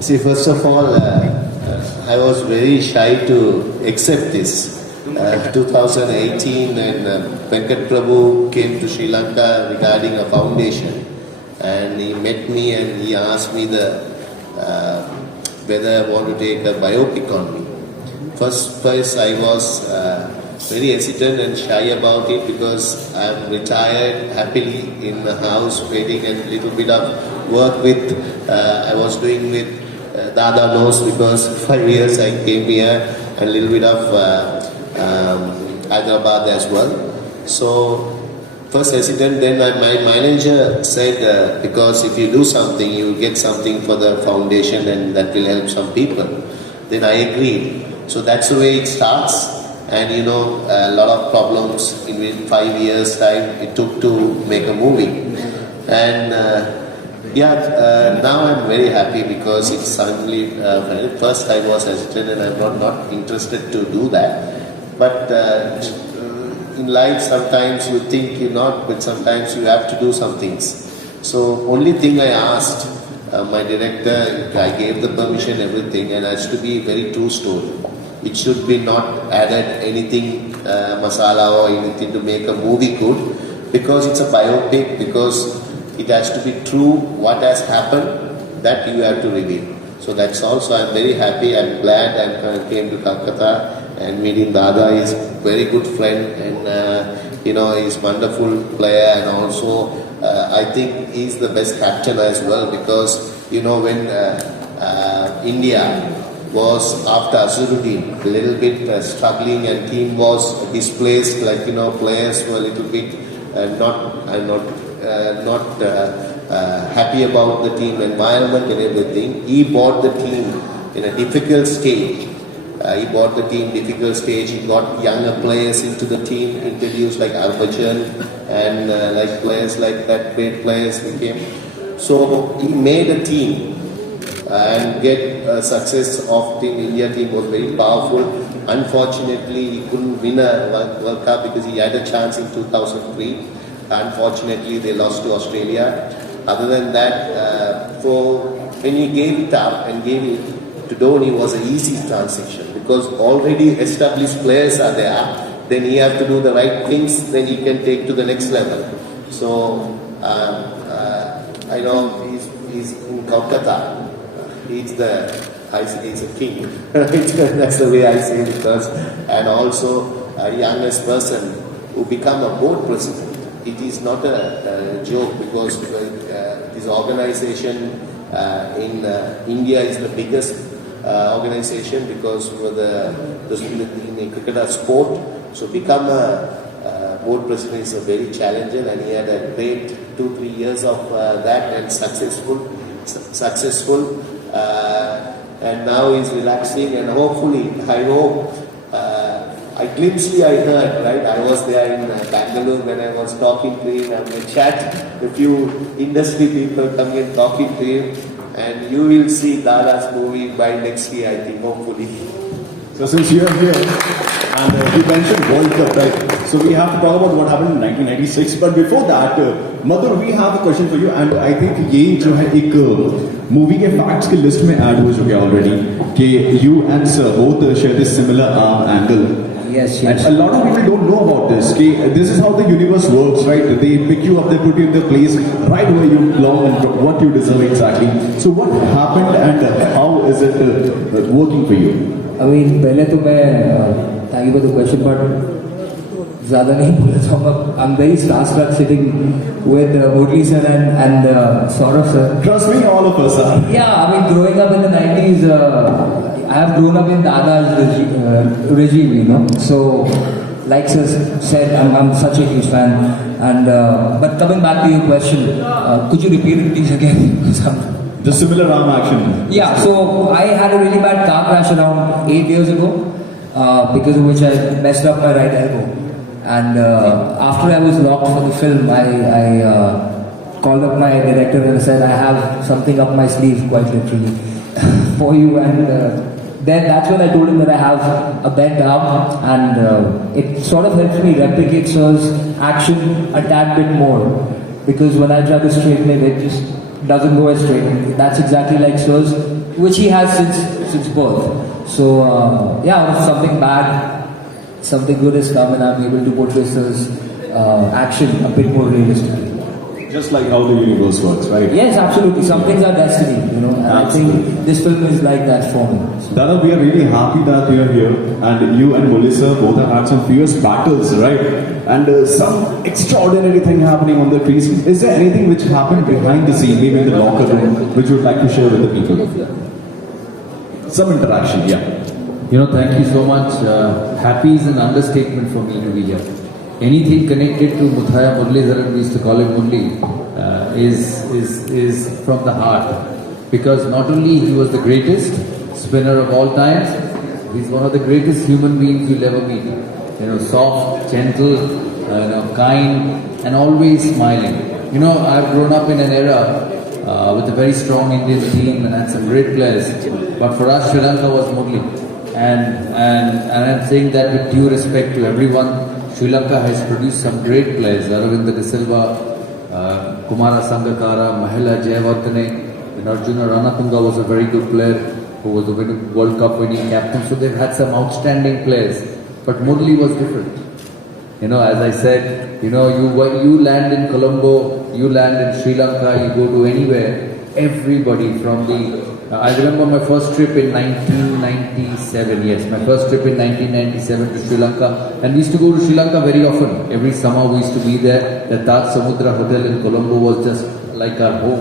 See, first of all, I was very shy to accept this. 2018, when Venkat Prabhu came to Sri Lanka regarding a foundation, and he met me and he asked me whether I want to take a biopic on me. First I was very hesitant and shy about it because I am retired happily in the house, waiting and little bit of work with I was doing with Dada knows, because 5 years I came here, and a little bit of Hyderabad as well. So first hesitant, then my manager said because if you do something, you will get something for the foundation and that will help some people. Then I agreed. So that's the way it starts. And you know, a lot of problems in 5 years time it took to make a movie. And now I'm very happy because it's suddenly, first I was hesitant and I'm not interested to do that. But in life sometimes you think you're not, but sometimes you have to do some things. So only thing I asked my director, I gave the permission, everything, and it has to be a very true story. It should be not added anything, masala or anything to make a movie good, because it's a biopic, because it has to be true, what has happened, that you have to reveal. So that's also, I'm very happy, I'm glad I came to Calcutta and meeting Dada. Is very good friend, and you know, he's wonderful player, and also I think he's the best captain as well, because you know, when India was after Azharuddin, a little bit struggling and team was displaced, like you know, players were a little bit not happy about the team environment and everything. He bought the team in a difficult stage. He got younger players into the team, introduced like Harbhajan and like players like that, great players became. So he made a team and get success of team. India team was very powerful. Unfortunately, he couldn't win a World Cup because he had a chance in 2003. Unfortunately, they lost to Australia. Other than that, when he gave it up and gave it to Dhoni, was an easy transition, because already established players are there. Then he have to do the right things, then he can take to the next level. So I know he's in Calcutta. He's a king. That's the way I say it, because, and also a youngest person who become a board president. It is not a joke, because this organization in India is the biggest organization, because in the cricket sport. So become a board president is a very challenging, and he had a great 2-3 years of that, and successful, and now he's relaxing, and hopefully, I hope. I heard, right? I was there in Bangalore when I was talking to him, and we chat, a few industry people coming and talking to him, and you will see Dada's movie by next year, I think, hopefully. So since you are here, and you mentioned World Cup, right? So we have to talk about what happened in 1996, but before that, Madhur, we have a question for you, and I think ये जो है एक movie के facts की list में add हो चुके already, कि you and Sir both share this similar arm angle. Yes. And a lot of people don't know about this. This is how the universe works, right? They pick you up, they put you in the place right where you belong and what you deserve exactly. So what happened, and how is it working for you? I mean, पहले तो मैं thank you for the question, but ज़्यादा नहीं बोलना चाहूँगा. I'm very starstruck sitting with Murali sir and Sourav sir. Trust me, all of us are. Yeah, I mean, growing up in the 90s. I have grown up in Dada's regime, you know. So, like sir said, I'm such a huge fan. And but coming back to your question, could you repeat it please again? The similar arm action. Yeah. So I had a really bad car crash around 8 years ago, because of which I messed up my right elbow. And after I was locked for the film, I called up my director and said, I have something up my sleeve, quite literally, for you. And then that's when I told him that I have a bent arm, and it sort of helps me replicate Sir's action a tad bit more, because when I try to straighten it, it just doesn't go astray. That's exactly like Sur's, which he has since birth. So yeah, if something bad, something good has come, and I'm able to portray Sur's action a bit more realistically. Just like how the universe works, right? Yes, absolutely. Some things are destiny, you know. And I think this film is like that for me. Dada, we are really happy that you are here, and you and Melissa both have had some fierce battles, right? And some extraordinary thing happening on the trees. Is there anything which happened behind the scene, maybe in the locker room, which you would like to share with the people? Some interaction, yeah. You know, thank you so much. Happy is an understatement for me to be here. Anything connected to Muthiah Muralidaran, we used to call him Murli, is from the heart. Because not only he was the greatest spinner of all times, he's one of the greatest human beings you'll ever meet. You know, soft, gentle, kind, and always smiling. You know, I've grown up in an era with a very strong Indian team and had some great players. But for us, Sri Lanka was Murli. And I'm saying that with due respect to everyone. Sri Lanka has produced some great players. Aravinda De Silva, Kumara Sangakkara, Mahela Jayawardene, and Arjuna Ranatunga was a very good player who was a World Cup winning captain. So they've had some outstanding players. But Murli was different. You know, as I said, you know, you land in Colombo, you land in Sri Lanka, you go to anywhere, everybody from the... I remember my first trip in 1997, yes, my first trip in 1997 to Sri Lanka. And we used to go to Sri Lanka very often. Every summer we used to be there. The Taj Samudra Hotel in Colombo was just like our home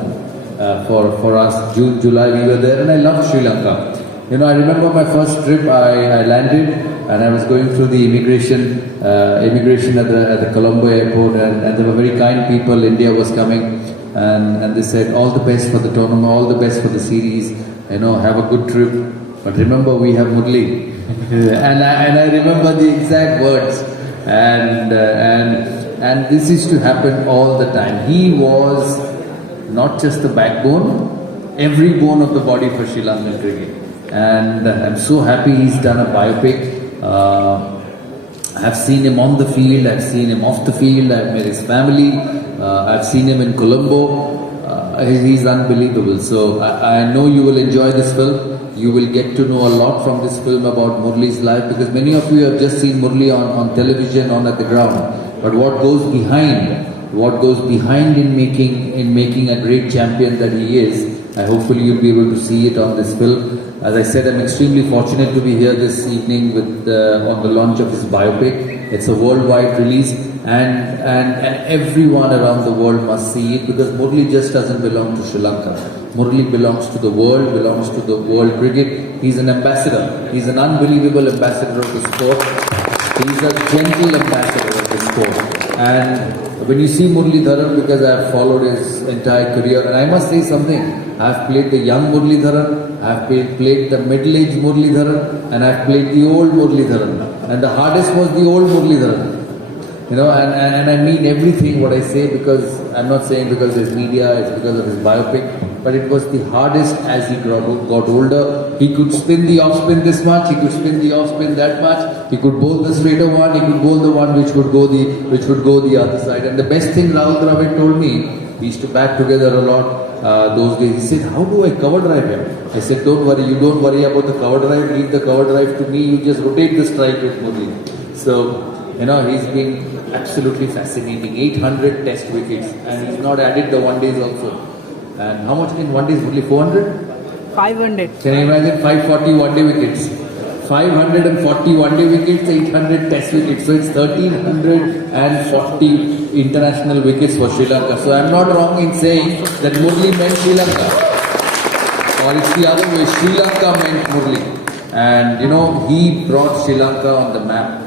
for us. June, July we were there, and I loved Sri Lanka. You know, I remember my first trip, I landed and I was going through the immigration at the Colombo airport, and there were very kind people. India was coming. And they said, all the best for the tournament, all the best for the series, you know, have a good trip. But remember, we have Murli. and I remember the exact words. And this used to happen all the time. He was not just the backbone, every bone of the body for Sri Lankan cricket. And I'm so happy he's done a biopic. I've seen him on the field, I've seen him off the field, I've met his family, I've seen him in Colombo. He's unbelievable. So I know you will enjoy this film. You will get to know a lot from this film about Murli's life, because many of you have just seen Murli on television, on at the ground. But what goes behind in making a great champion that he is, hopefully you'll be able to see it on this film. As I said, I'm extremely fortunate to be here this evening on the launch of his biopic. It's a worldwide release, and everyone around the world must see it, because Murli just doesn't belong to Sri Lanka. Murli belongs to the world, belongs to the world cricket. He's an ambassador. He's an unbelievable ambassador of the sport. He's a gentle ambassador of the sport. And when you see Muralidaran, because I've followed his entire career, and I must say something, I've played the young Muralidaran, I've played the middle-aged Muralidaran, and I've played the old Muralidaran. And the hardest was the old Muralidaran. You know, and I mean everything what I say, because I'm not saying because there's media, it's because of his biopic, but it was the hardest as he got older. He could spin the off-spin this much, he could spin the off-spin that much, he could bowl the straighter one, he could bowl the one which would go the other side. And the best thing Rahul Dravid told me, we used to bat together a lot those days. He said, how do I cover drive him? I said, don't worry, you don't worry about the cover drive, leave the cover drive to me, you just rotate the strike with Murli. So, you know, he's been absolutely fascinating. 800 test wickets, and he's not added the one days also. And how much in one days? Only 400? 500. Can you imagine 540 one day wickets? 540 one day wickets, 800 test wickets. So it's 1340 international wickets for Sri Lanka. So I'm not wrong in saying that Murli meant Sri Lanka. Or it's the other way, Sri Lanka meant Murli. And you know, he brought Sri Lanka on the map.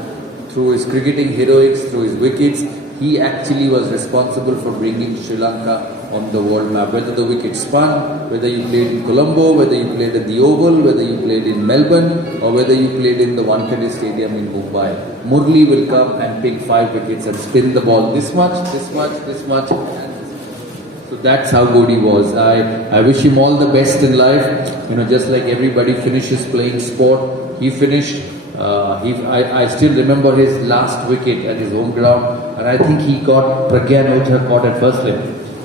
Through his cricketing heroics, through his wickets, he actually was responsible for bringing Sri Lanka on the world map. Whether the wicket spun, whether you played in Colombo, whether you played at the Oval, whether you played in Melbourne, or whether you played in the Wankhede Stadium in Mumbai. Murli will come and pick 5 wickets and spin the ball this much, this much, this much. So that's how good he was. I wish him all the best in life. You know, just like everybody finishes playing sport, he finished. I still remember his last wicket at his home ground, and I think he got Pragyan Oja caught at first limb.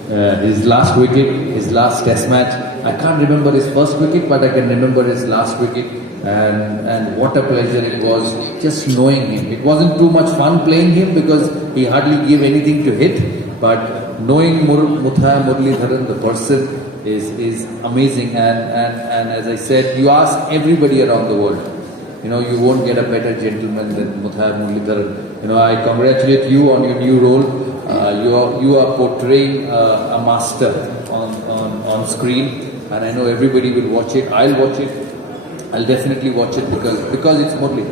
his last wicket, his last test match. I can't remember his first wicket, but I can remember his last wicket. And what a pleasure it was just knowing him. It wasn't too much fun playing him because he hardly gave anything to hit, but knowing Muthiah Muralidaran, the person, is amazing. And as I said, you ask everybody around the world, you know, you won't get a better gentleman than Muthiah Muralidaran. You know, I congratulate you on your new role. You are portraying a master on screen, and I know everybody will watch it. I'll watch it. I'll definitely watch it because it's Murli.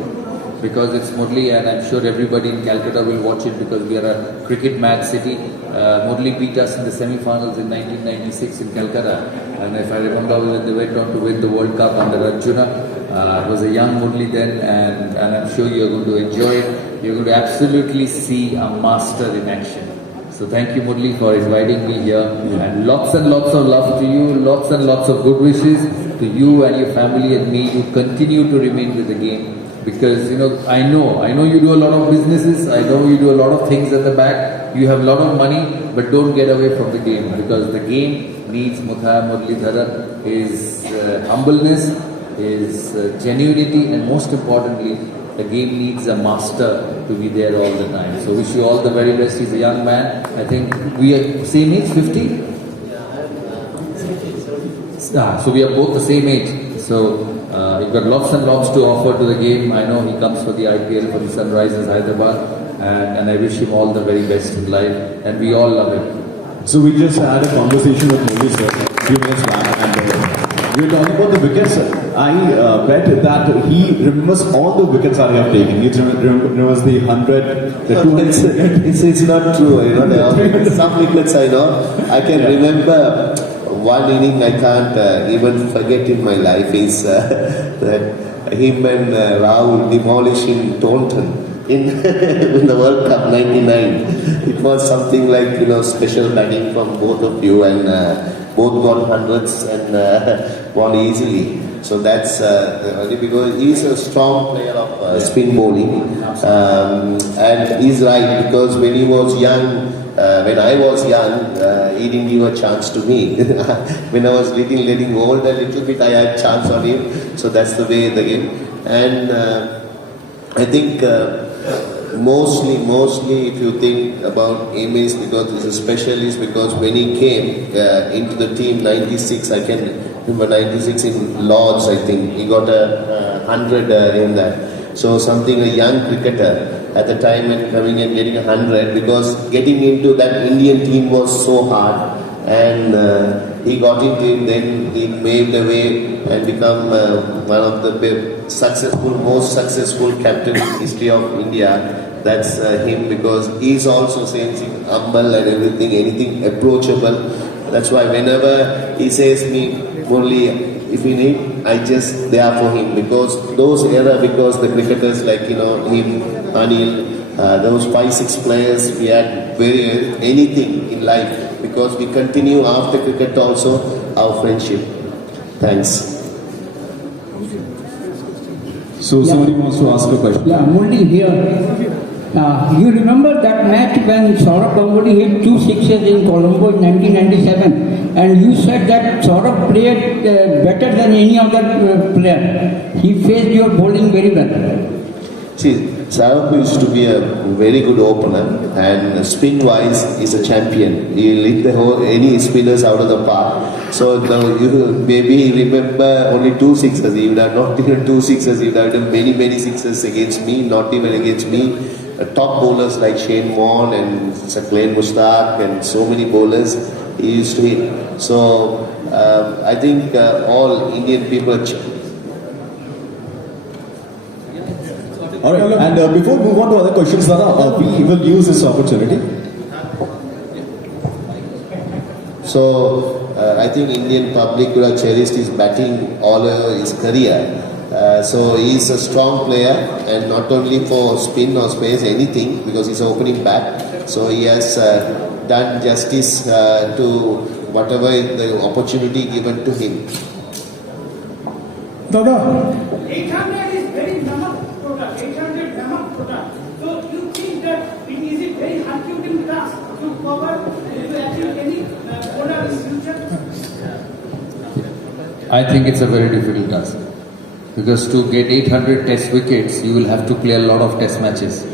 Because it's Murli, and I'm sure everybody in Calcutta will watch it because we are a cricket mad city. Murli beat us in the semi-finals in 1996 in Calcutta, and if I remember, when they went on to win the World Cup under Arjuna. I was a young Murli then, and I'm sure you're going to enjoy it. You're going to absolutely see a master in action. So thank you, Murli, for inviting me here, and lots of love to you, lots and lots of good wishes to you and your family and me to continue to remain with the game. Because, you know, I know you do a lot of businesses, I know you do a lot of things at the back, you have a lot of money, but don't get away from the game, because the game needs Muthiah Muralidaran, his humbleness, his genuinity, and most importantly, the game needs a master to be there all the time. So wish you all the very best. He's a young man. I think we are same age, 50? So we are both the same age. So you've got lots and lots to offer to the game. I know he comes for the IPL, for the Sunrisers Hyderabad, and I wish him all the very best in life. And we all love him. So we just had a conversation with Modi sir a few minutes back, and we were talking about the wickets. I bet that he remembers all the wickets that he have taken. He remembers the 100, the 200. It's not true. You know, there are some wickets I know. I can remember one inning I can't even forget in my life is that him and Rahul demolishing Taunton in in the World Cup '99. It was something like, you know, special batting from both of you, and both got hundreds and won easily. So that's only because he's a strong player of spin bowling, and he's right, because when he was young. When I was young, he didn't give a chance to me. When I was getting old a little bit, I had chance on him. So that's the way the game. And I think mostly if you think about him is because he's a specialist, because when he came into the team 96, I can remember 96 in Lords, I think. He got a 100 in that. So something, a young cricketer at the time, and coming and getting 100, because getting into that Indian team was so hard, and he got into it. Then he made the way and become one of the most successful captain in history of India. That's him, because he's also saying humble and everything, anything approachable. That's why whenever he says me, Murli, if we need, I just there for him, because those era, because the cricketers like, you know, him, Anil, those 5-6 players, we had anything in life, because we continue after cricket also our friendship. Thanks. So somebody wants to ask a question. Yeah, Murli here. You remember that match when Sourav Ganguly hit 2 sixes in Colombo in 1997, and you said that Sourav played better than any other player. He faced your bowling very well. See, Sourav used to be a very good opener, and spin-wise is a champion. He hit any spinners out of the park. So now you maybe remember only 2 sixes. He would have not even 2 sixes. He would have done many sixes against me, not even against me. Top bowlers like Shane Warne and Sakleen Mushtaq and so many bowlers he used to hit. So I think all Indian people. Alright, and before we move on to other questions, Dada, we will use this opportunity. So I think Indian public would have cherished his batting all over his career. So he's a strong player, and not only for spin or space, anything, because he's an opening bat. So he has done justice to whatever the opportunity given to him. Dada. 800 is very namak product, 800 namak product. So you think that it is a very Herculean task to cover, to achieve any order in future? I think it's a very difficult task. Because to get 800 test wickets, you will have to play a lot of test matches.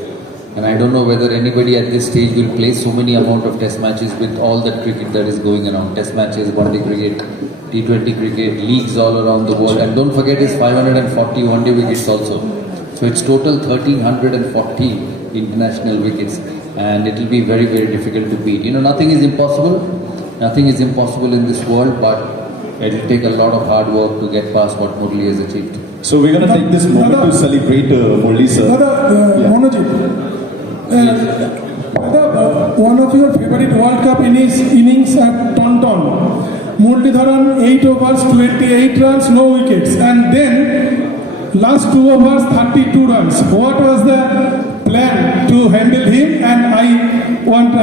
And I don't know whether anybody at this stage will play so many amount of test matches with all that cricket that is going around. Test matches, one-day cricket, T20 cricket, leagues all around the world. And don't forget his 540 one-day wickets also. So it's total 1340 international wickets. And it will be very, very difficult to beat. You know, nothing is impossible. Nothing is impossible in this world, but it will take a lot of hard work to get past what Murali has achieved. So we're going to take this moment to celebrate Murali sir. Monoji, one of your favorite World Cup innings at Taunton. Muralidaran 8 overs, 28 runs, no wickets. And then last 2 overs, 32 runs. What was the plan to handle him? And I want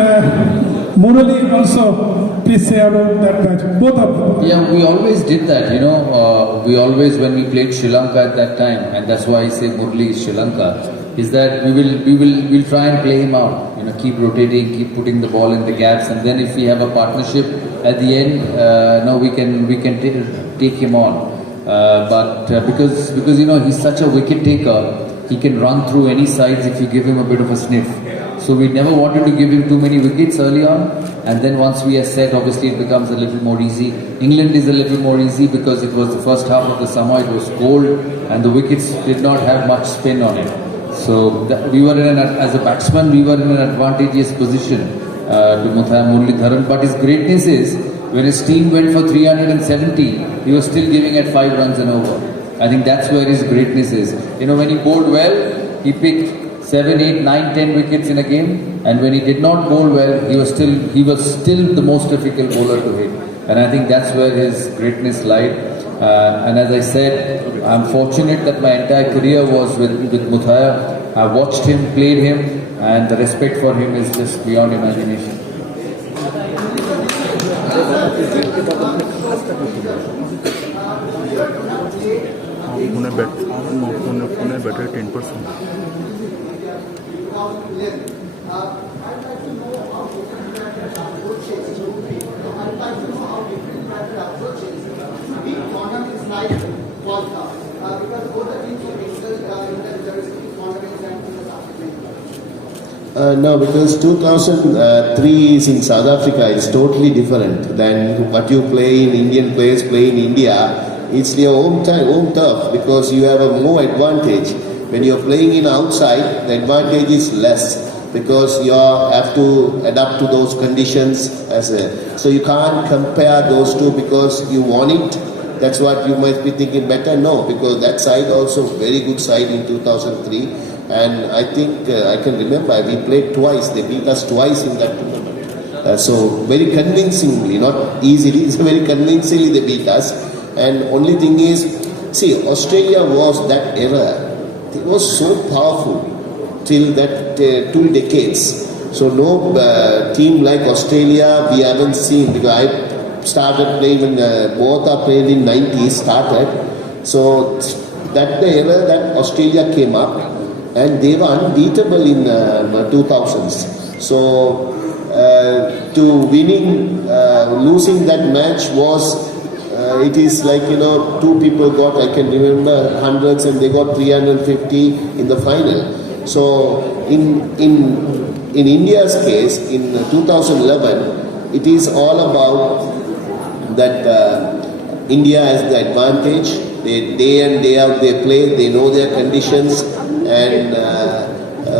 Murali also, please say about that match. Both of them. Yeah, we always did that, you know. We always, when we played Sri Lanka at that time, and that's why I say Murali is Sri Lanka, is that we'll try and play him out. You know, keep rotating, keep putting the ball in the gaps, and then if we have a partnership at the end, we can take him on. Because you know he's such a wicket taker, he can run through any sides if you give him a bit of a sniff. So we never wanted to give him too many wickets early on, and then once we are set, obviously it becomes a little more easy. England is a little more easy because it was the first half of the summer, it was cold, and the wickets did not have much spin on it. So we were as a batsman, we were in an advantageous position to Muthiah Muralidaran. But his greatness is, when his team went for 370, he was still giving at 5 runs and over. I think that's where his greatness is. You know, when he bowled well, he picked 7, 8, 9, 10 wickets in a game, and when he did not bowl well, he was still the most difficult bowler to hit. And I think that's where his greatness lied. And as I said, I'm fortunate that my entire career was with Muthiah. I watched him, played him, and the respect for him is just beyond imagination. Pune बैठे 10%. No, because 2003 is in South Africa. It's totally different than what you play in Indian players play in India. It's your home turf because you have a more advantage. When you're playing in outside, the advantage is less because you have to adapt to those conditions. So you can't compare those two because you want it. That's what you might be thinking better. No, because that side also very good side in 2003. And I think I can remember we played twice. They beat us twice in that tournament. So very convincingly, not easily, very convincingly they beat us. And only thing is, see, Australia was that era. It was so powerful till that 2 decades. So no team like Australia we haven't seen, because I started playing when both are played in 90s started. So that the era that Australia came up. And they were unbeatable in 2000s. So to winning, losing that match was, it is like, you know, 2 people got, I can remember, hundreds, and they got 350 in the final. So in India's case, in 2011, it is all about that India has the advantage. They day in, day out they play, they know their conditions. And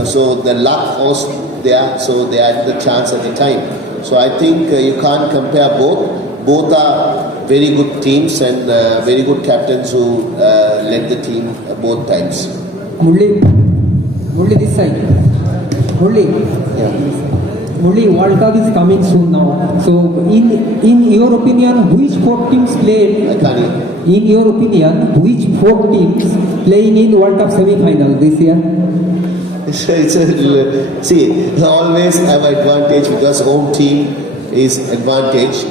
so the luck was there, so they had the chance at the time. So I think you can't compare both. Both are very good teams and very good captains who led the team both times. Murali this side. Murali, World Cup is coming soon now. So in your opinion, which 4 teams played? I can't hear. In your opinion, which 4 teams playing in World Cup semi-final this year? See, always have advantage because home team is advantage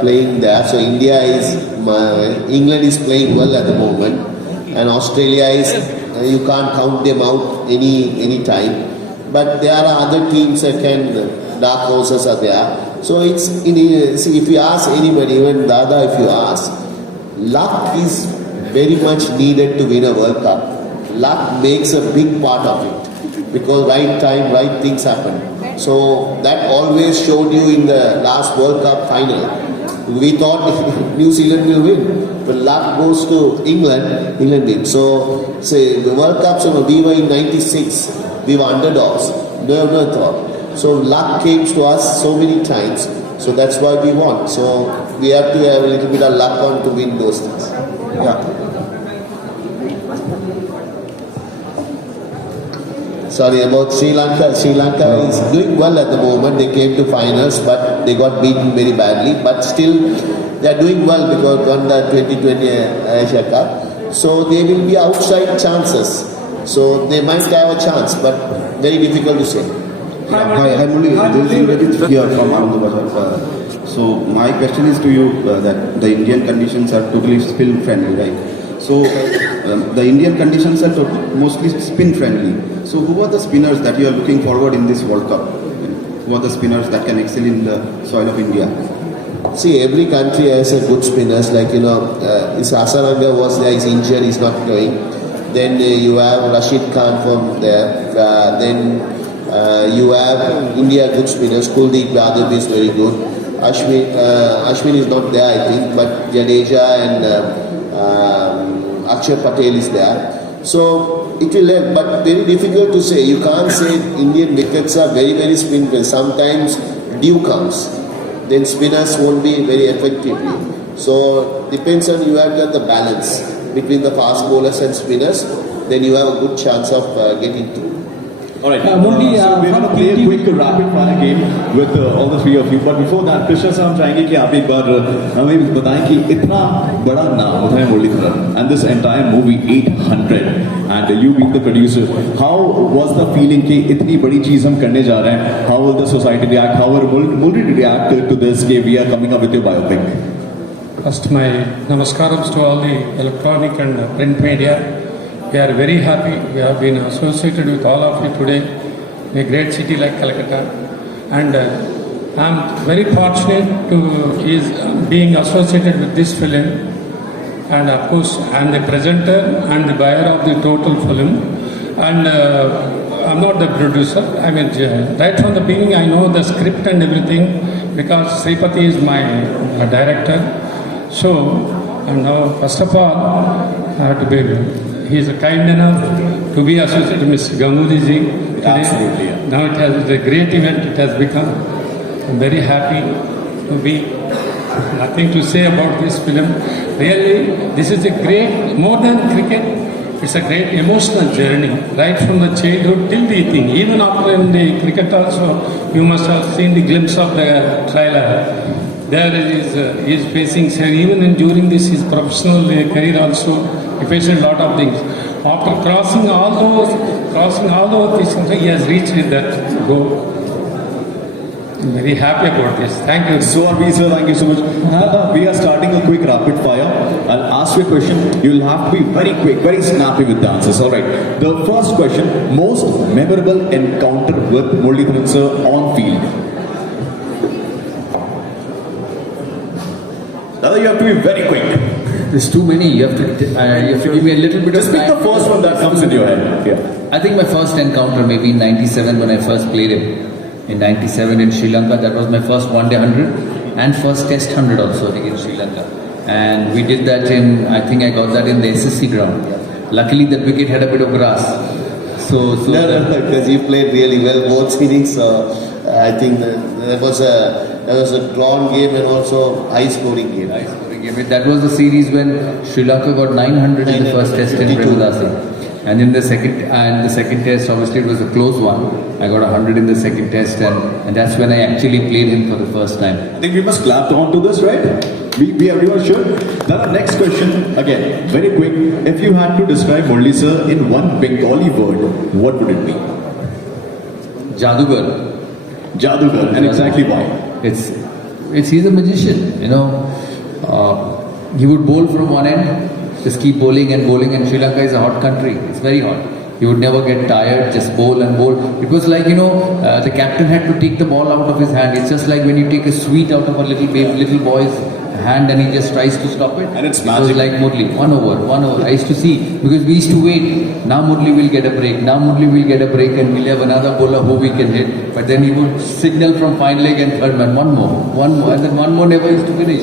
playing there. So England is playing well at the moment, and Australia is you can't count them out any time. But there are other teams that can dark horses are there. So it's see, if you ask anybody, even Dada, if you ask, luck is very much needed to win a World Cup. Luck makes a big part of it because right time, right things happen. So that always showed you in the last World Cup final. We thought New Zealand will win, but luck goes to England. England win. So say the World Cups, we were in '96. We were underdogs. Never thought. So luck came to us so many times. So that's why we won. So we have to have a little bit of luck on to win those things. Yeah. Sorry about Sri Lanka. Sri Lanka is doing well at the moment. They came to finals, but they got beaten very badly. But still, they are doing well because won the 2020 Asia Cup. So they will be outside chances. So they might have a chance, but very difficult to say. Hi, Murali. This is Vijay here from Anand. So my question is to you that the Indian conditions are totally spin friendly, right? So the Indian conditions are mostly spin friendly. So who are the spinners that you are looking forward in this World Cup? Who are the spinners that can excel in the soil of India? See, every country has a good spinners. Like this Asaranga was there, he's injured, he's not going. Then you have Rashid Khan from there. Then you have India good spinners. Kuldeep Yadav is very good. Ashwin is not there, I think, but Jadeja and Akshay Patel is there. So it will help, but very difficult to say. You can't say Indian wickets are very, very spin. Sometimes dew comes, then spinners won't be very effectively. So depends on you have to have the balance between the fast bowlers and spinners. Then you have a good chance of getting through. Alright, so we're going to play a quick rapid fire game with all the three of you. But before that, Krishna sir, हम चाहेंगे कि आप एक बार हमें बताएं कि इतना बड़ा नाम Muthayya Muraleedharan and this entire movie 800 and you being the producer, how was the feeling कि इतनी बड़ी चीज हम करने जा रहे हैं? How will the society react? How will Murli react to this? कि we are coming up with your biopic. First, my namaskarams to all the electronic and print media. We are very happy we have been associated with all of you today in a great city like Calcutta, and I am very fortunate to being associated with this film, and of course I am the presenter and the buyer of the total film, and I am not the producer. I mean, right from the beginning I know the script and everything because Sethupathi is my director. So, and now first of all I have to be. He is kind enough to be associated with Mr. Ganguly ji today. Absolutely. Yeah. Now it has a great event. It has become. I'm very happy to be. Nothing to say about this film. Really, this is a great, more than cricket, it's a great emotional journey. Right from the childhood till the thing. Even after in the cricket also, you must have seen the glimpse of the trailer. There he is facing, even during this his professional career also, he faced a lot of things. After crossing all those things, he has reached that goal. I'm very happy about this. Thank you. So are we, sir. Thank you so much. We are starting a quick rapid fire. I'll ask you a question. You'll have to be very quick, very snappy with the answers. All right. The first question: most memorable encounter with Muralidharan sir on field. Now you have to be very quick. There's too many. You have to give me a little bit Just of time. pick the first one that comes in your head. Yeah. I think my first encounter maybe in 97 when I first played him. In 97 in Sri Lanka, that was my first one-day 100 and first test 100 also I think in Sri Lanka. And we did that I think I got that in the SSC ground. Luckily that wicket had a bit of grass. So because you played really well both innings. So I think that was a drawn game and also high-scoring game. That was the series when Sri Lanka got 900 in the first test in Premodasa. And in the second test, obviously it was a close one. I got 100 in the second test, and that's when I actually played him for the first time. I think we must clap on to this, right? We everyone should. Now the next question, again, very quick. If you had to describe Murli sir in one Bengali word, what would it be? Jadugar. Jadugar. And exactly why? He's a magician, He would bowl from one end, just keep bowling, and Sri Lanka is a hot country. It's very hot. He would never get tired, just bowl and bowl. It was like, the captain had to take the ball out of his hand. It's just like when you take a sweet out of a little boy's hand and he just tries to stop it. And it's It magic. was like Murli, 1 over. I used to see, because we used to wait. Now Murli will get a break. And we'll have another bowler who we can hit. But then he would signal from fine leg and third man, one more. And then one more never used to finish.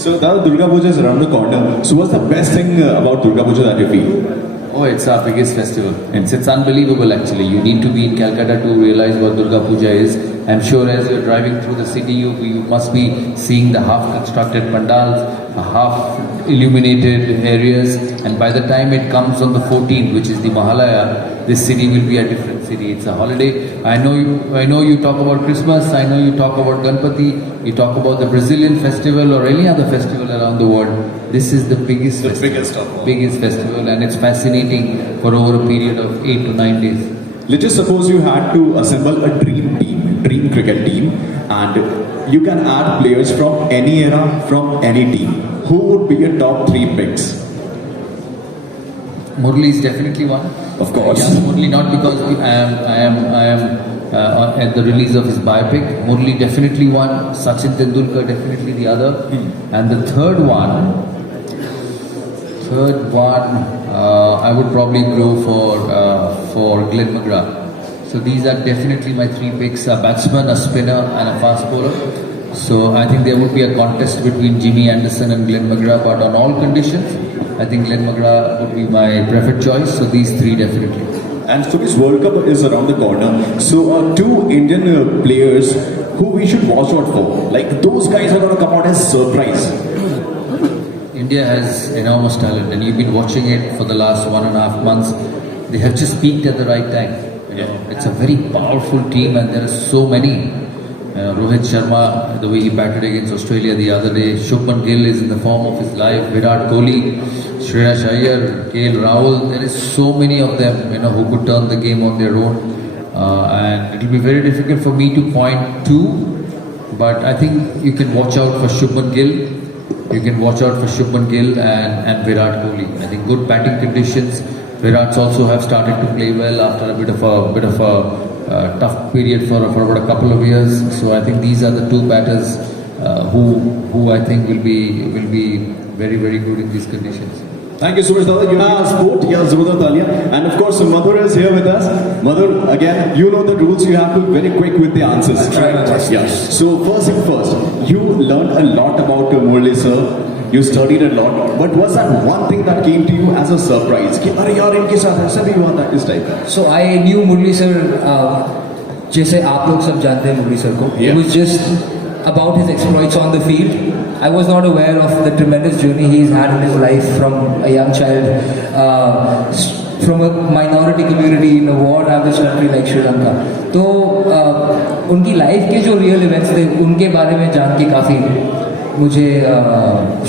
So now Durga Puja is around the corner. So what's the best thing about Durga Puja that you feel? Oh, it's our biggest festival. It's unbelievable actually. You need to be in Calcutta to realize what Durga Puja is. I'm sure as you're driving through the city, you must be seeing the half-constructed pandals, half-illuminated areas. And by the time it comes on the 14th, which is the Mahalaya, this city will be a different city. It's a holiday. I know you talk about Christmas. I know you talk about Ganpati. You talk about the Brazilian festival or any other festival around the world. This is the biggest festival, and it's fascinating for over a period of 8 to 9 days. Let's just suppose you had to assemble a dream cricket team, and you can add players from any era, from any team. Who would be your top 3 picks? Murli is definitely one. Of course. Yes, Murli, not because I am at the release of his biopic. Murli definitely one. Sachin Tendulkar definitely the other. And the third one, I would probably go for Glenn McGrath. So these are definitely my 3 picks: a batsman, a spinner, and a fast bowler. So I think there would be a contest between Jimmy Anderson and Glenn McGrath, but on all conditions, I think Glenn McGrath would be my preferred choice. So these 3 definitely. And so this World Cup is around the corner. So 2 Indian players who we should watch out for, like those guys are going to come out as surprise. India has enormous talent, and you've been watching it for the last 1.5 months. They have just peaked at the right time. It's a very powerful team, and there are so many. Rohit Sharma, the way he batted against Australia the other day. Shubman Gill is in the form of his life. Virat Kohli, Shreyas Iyer, KL Rahul. There is so many of them, who could turn the game on their own. And it will be very difficult for me to point to, but I think you can watch out for Shubman Gill. You can watch out for Shubman Gill and Virat Kohli. I think good batting conditions. Virat's also have started to play well after a bit of a tough period for about a couple of years. So I think these are the 2 batters who I think will be very, very good in these conditions. Thank you so much, Dada. You have sport, and of course, Madhur is here with us. Madhur, again, you know the rules. You have to be very quick with the answers. Yes. So first thing first, you learned a lot about Murli sir. You studied a lot, but was that one thing that came to you as a surprise? कि अरे यार इनके साथ ऐसा भी हुआ था इस टाइप का? So I knew Murli sir, जैसे आप लोग सब जानते हैं Murli sir को. It was just about his exploits on the field. I was not aware of the tremendous journey he's had in his life from a young child, from a minority community in a war-ravaged country like Sri Lanka. तो उनकी life के जो real events थे उनके बारे में जान के काफ़ी मुझे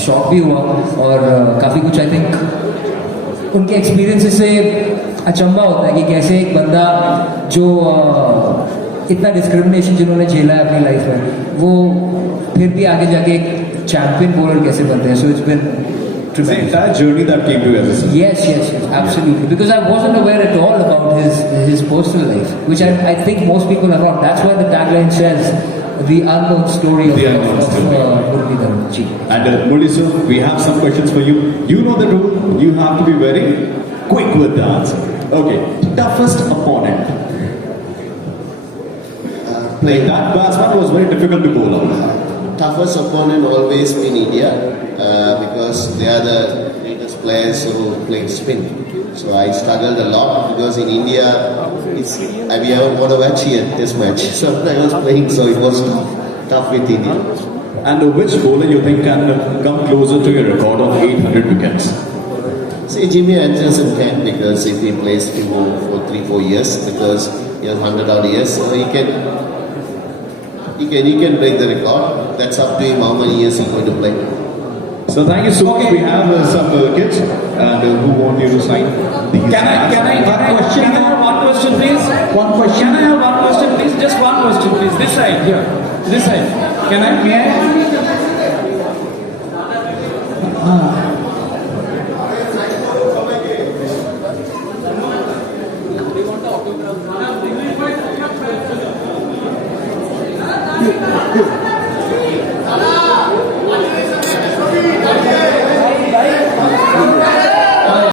शॉक भी हुआ और काफ़ी कुछ आई थिंक उनके एक्सपीरियंसेस से अचंभा होता है कि कैसे एक बंदा जो इतना डिस्क्रिमिनेशन जिन्होंने झेला है अपनी लाइफ में वो फिर भी आगे जाके एक चैंपियन बॉलर कैसे बनते हैं. So it's been the entire journey that came to you as a son. Yes, absolutely. Because I wasn't aware at all about his personal life, which I think most people are not. That's why the tagline says the unknown story of Muralidaran. And Murli sir, we have some questions for you. You know the rule. You have to be very quick with the answer. Okay. Toughest opponent. Playing that batsman was very difficult to bowl on. Toughest opponent always been India because they are the greatest players who play spin. So I struggled a lot because in India, we haven't won a match here, this match. So I was playing, so it was tough with India. And which bowler you think can come closer to your record of 800 wickets? See, Jimmy Anderson can, because if he plays for 3-4 years, because he has 100 odd years, so he can break the record. That's up to him how many years he's going to play. So thank you so much. We have some kids and who want you to sign. Can I have one question, please? One question. Can I have one question, please? Just one question, please. This side, here. This side. May I?